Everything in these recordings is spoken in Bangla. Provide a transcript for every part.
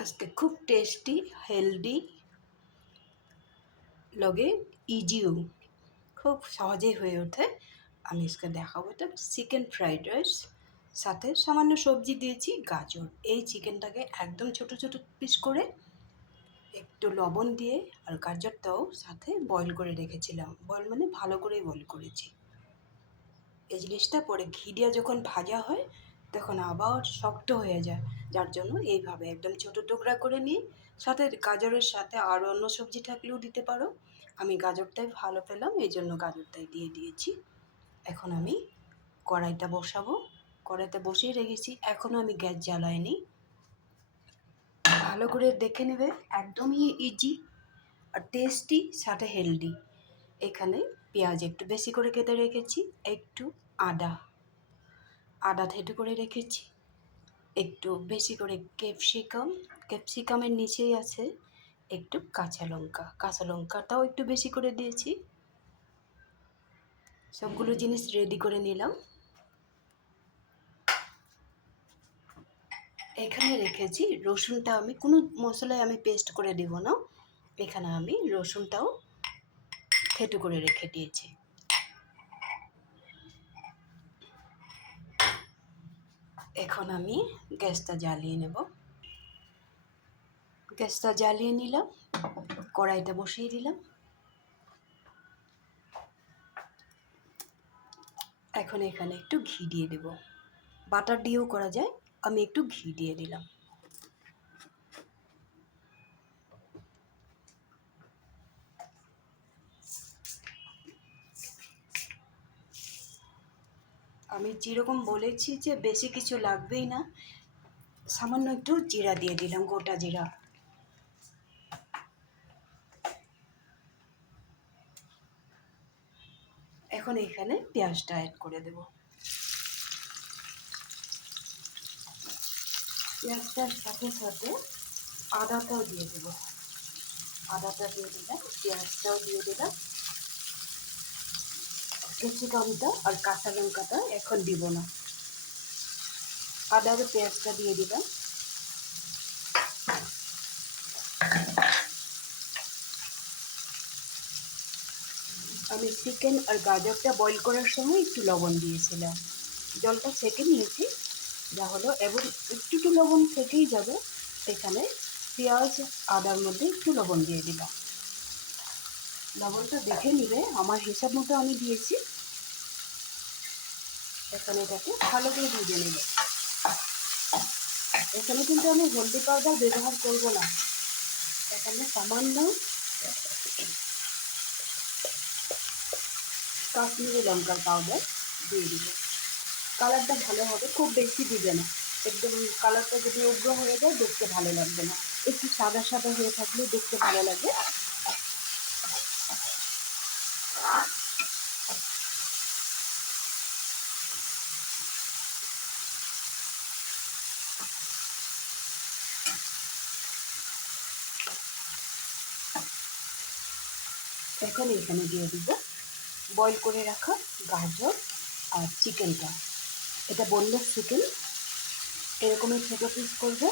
আজকে খুব টেস্টি হেলদি লগে ইজিও খুব সহজেই হয়ে ওঠে। আমি আজকে দেখাবো এটা চিকেন ফ্রাইড রাইস, সাথে সামান্য সবজি দিয়েছি গাজর। এই চিকেনটাকে একদম ছোট ছোট পিস করে একটু লবণ দিয়ে আর গাজরটাও সাথে বয়েল করে রেখেছিলাম। বয়েল মানে ভালো করেই বয়েল করেছি। এই জিনিসটা পরে ঘি দিয়ে যখন ভাজা হয় তখন আবার শক্ত হয়ে যায়, যার জন্য এইভাবে একদম ছোট টুকরা করে নিয়ে সাথে গাজরের সাথে আর অন্য সবজি থাকলেও দিতে পারো। আমি গাজরটাই ভালো পেলাম, এই জন্য গাজরটাই দিয়ে দিয়েছি। এখন আমি কড়াইটা বসাবো। কড়াইতে বসিয়ে রেখেছি, এখনও আমি গ্যাস জ্বালাইনি। ভালো করে দেখে নেবে, একদমই ইজি আর টেস্টি, সাথে হেলদি। এখানে পেঁয়াজ একটু বেশি করে কেটে রেখেছি, একটু আদা আদা থেঁটো করে রেখেছি, একটু বেশি করে ক্যাপসিকামের নিচেই আছে একটু কাঁচা লঙ্কাটাও একটু বেশি করে দিয়েছি। সবগুলো জিনিস রেডি করে নিলাম। এখানে রেখেছি রসুনটা, আমি কোনো মশলায় আমি পেস্ট করে দেব না, এখানে আমি রসুনটাও থেঁটো করে রেখে দিয়েছি। এখন আমি গ্যাসটা জ্বালিয়ে নেব। গ্যাসটা জ্বালিয়ে নিলাম, কড়াইটা বসিয়ে দিলাম। এখন এখানে একটু ঘি দিয়ে দেব, বাটার দিয়েও করা যায়, আমি একটু ঘি দিয়ে দিলাম। আমি যেরকম বলেছি যে বেশি কিছু লাগবেই না, সামান্য একটু জিরা দিয়ে দিলাম, গোটা জিরা। এখন এখানে পেঁয়াজটা অ্যাড করে দেব। পেঁয়াজটার সাথে সাথে আদাটাও দিয়ে দেব। আদাটা দিয়ে দিলাম, পেঁয়াজটাও দিয়ে দিলাম। ক্যাপসিকামটা আর কাঁচা লঙ্কাটা এখন দিব না, আদা আর পেঁয়াজটা দিয়ে দিলাম। আমি চিকেন আর গাজরটা বয়েল করার সময় একটু লবণ দিয়েছিলাম, জলটা ছেঁকে নিয়েছি যা হলো, এবং একটু একটু লবণ থেকেই যাবে। এখানে পেঁয়াজ আদার মধ্যে একটু লবণ দিয়ে দিলাম। লবণটা দেখে নিবে, আমার হিসাব মতো আমি দিয়েছি। এখানে এটাকে ভালো করে ভেজে নেব। এখানে কিন্তু আমি হলদি পাউডার ব্যবহার করব না, এখানে সামান্য কাশ্মীরি লঙ্কার পাউডার দিয়ে দিব। কালারটা ভালো হবে, খুব বেশি দিবে না, একদম কালারটা যদি উগ্র হয়ে যায় দেখতে ভালো লাগবে না, একটু সাদা সাদা হয়ে থাকলে দেখতে ভালো লাগে। এখন এখানে দিয়ে দিব বয়েল করে রাখা গাজর আর চিকেনটা। এটা বোনলেস চিকেন, এরকমই ছোটো পিস করবে।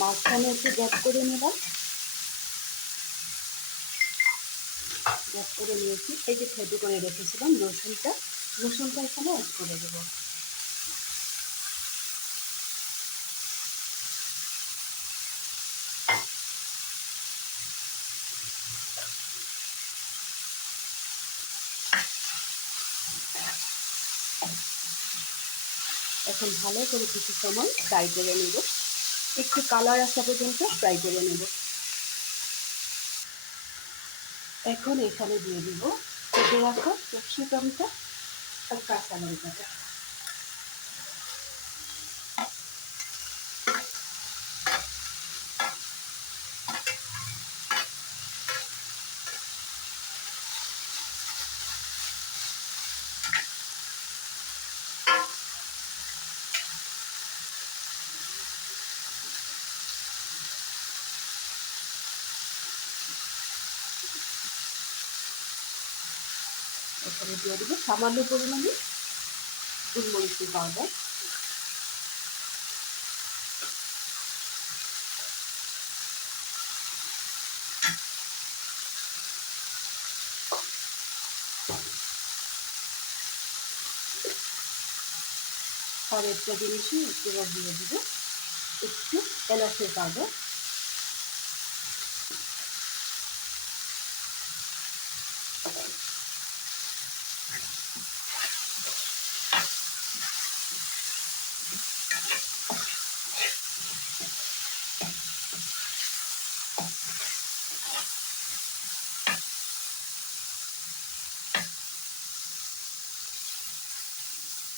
মাঝখানে একটু গ্যাপ করে নিলাম, গ্যাপ করে নিয়েছি। এই যে থেঁটো করে রেখেছিলাম রসুনটা এখানে অ্যাড করে দেবো। এখন ভালো করে কিছু সময় ফ্রাই করে নেব, একটু কালার আসা পর্যন্ত ফ্রাই করে নেব। এখন এখানে দিয়ে দিব কেটে রাখা ক্যাপসিকামটা আর কাঁচা লঙ্কাটা। এখানে দিয়ে দেবো সামান্য পরিমাণে গোলমরিচের পাউডার, আর একটা জিনিসই এবার দিয়ে দেবো একটু এলাচের পাউডার,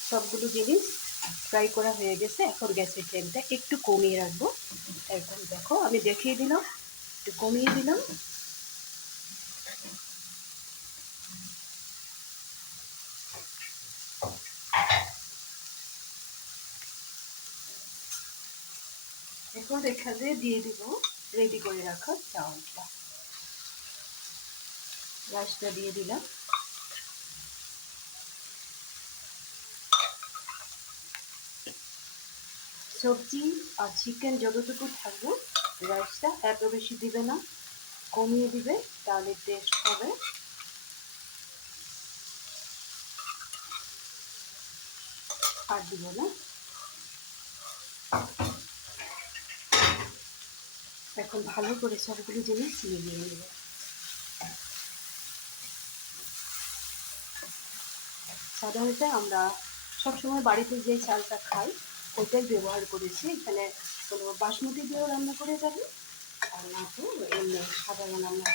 সবগুলো জিনিস ফ্রাই করা হয়ে গেছে। এখন গ্যাসের ফ্লেমটা একটু কমিয়ে রাখবো। একদম দেখো আমি দেখিয়ে দিলাম, একটু কমিয়ে দিলাম। এখন এখানে দিয়ে দিব রেডি করে রাখা চাউলটা, রাইসটা দিয়ে দিলাম। সবজি আর চিকেন যতটুকু থাকবে রাইসটা এত বেশি দিবে না, কমিয়ে দিবে, তাহলে টেস্ট হবে। আর দিব না। এখন ভালো করে সবগুলো জিনিস মিলিয়ে নেব। সাধারণত আমরা সবসময় বাড়িতে যে চালটা খাই ওইটাই ব্যবহার করেছি। এখানে কোনো বাসমতি দিয়েও রান্না করে যাবে, আর না তো এমনি সাধারণ আমরা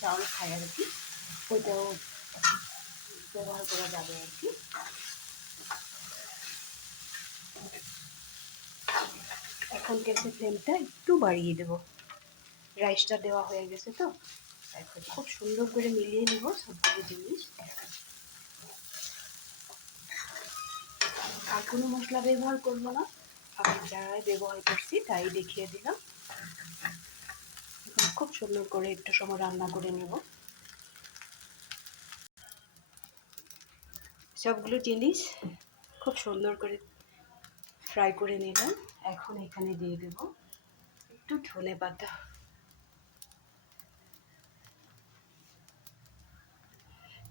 চাউল খাই আর কি, ওইটাও ব্যবহার করা যাবে আর কি। এখন গ্যাসের ফ্লেমটা একটু বাড়িয়ে দেব। রাইসটা দেওয়া হয়ে গেছে তো, এখন খুব সুন্দর করে মিলিয়ে নেব সবগুলো জিনিস। আর কোনো মশলা ব্যবহার করবো না, আমি যাই ব্যবহার করছি তাই দেখিয়ে দিলাম। এখন খুব সুন্দর করে একটু সময় রান্না করে নেব। সবগুলো জিনিস খুব সুন্দর করে ফ্রাই করে নিলাম। এখন এখানে দিয়ে দেব একটু ধনে পাতা।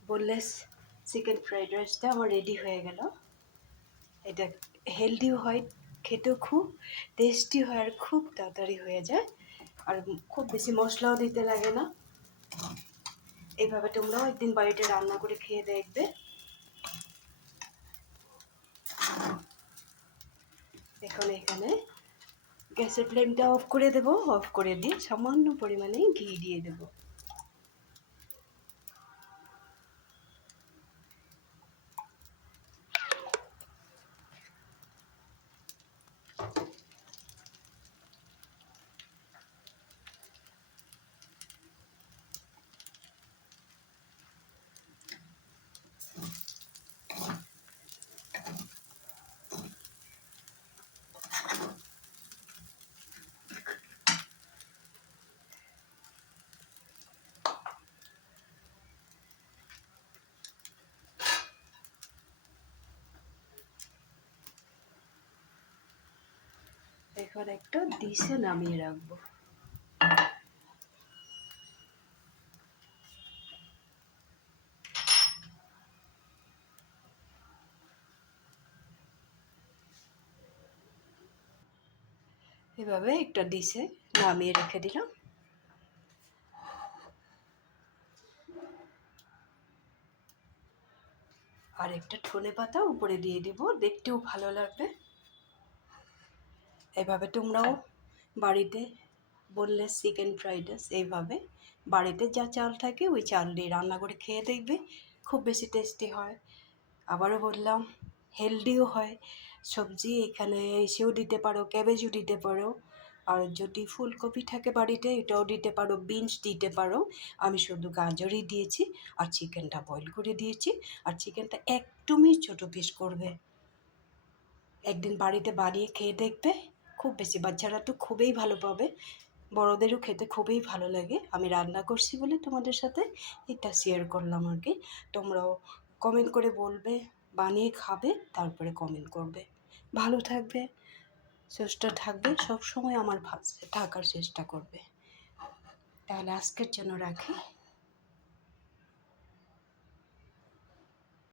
বোনলেস চিকেন ফ্রাইড রাইসটা আমার রেডি হয়ে গেল। এটা হেলদিও হয়, খেতেও খুব টেস্টি হয়, আর খুব তাড়াতাড়ি হয়ে যায়, আর খুব বেশি মশলাও দিতে লাগে না। এইভাবে তোমরাও একদিন বাড়িতে রান্না করে খেয়ে দেখবে। এখন এখানে গ্যাসের ফ্লেমটা অফ করে দেব, অফ করে দিয়ে সামান্য পরিমাণে ঘি দিয়ে দেব। এখন একটা ডিশে নামিয়ে রাখবো। এভাবে একটা ডিশে নামিয়ে রেখে দিলাম। আর একটা ধনে পাতা উপরে দিয়ে দিব, দেখতেও ভালো লাগবে। এভাবে তোমরাও বাড়িতে বোনলেস চিকেন ফ্রাইড রাইস এইভাবে বাড়িতে যা চাল থাকে ওই চাল দিয়ে রান্না করে খেয়ে দেখবে, খুব বেশি টেস্টি হয়। আবারও বললাম হেলদিও হয়। সবজি এখানে এসেও দিতে পারো, ক্যাবেজও দিতে পারো, আর যদি ফুলকপি থাকে বাড়িতে এটাও দিতে পারো, বিনস দিতে পারো। আমি শুধু গাজরই দিয়েছি, আর চিকেনটা বয়েল করে দিয়েছি, আর চিকেনটা একদমই ছোটো পিস করবে। একদিন বাড়িতে বানিয়ে খেয়ে দেখবে, খুব বেশি বাচ্চারা তো খুবই ভালো পাবে। বড়োদেরও খেতে খুবই ভালো লাগে। আমি রান্না করছি বলে তোমাদের সাথে এটা শেয়ার করলাম আর কি। তোমরাও কমেন্ট করে বলবে, বানিয়ে খাবে, তারপরে কমেন্ট করবে। ভালো থাকবে, সুস্থ থাকবে, সবসময় আমার পাশে থাকার চেষ্টা করবে। তাহলে আজকের জন্য রাখি।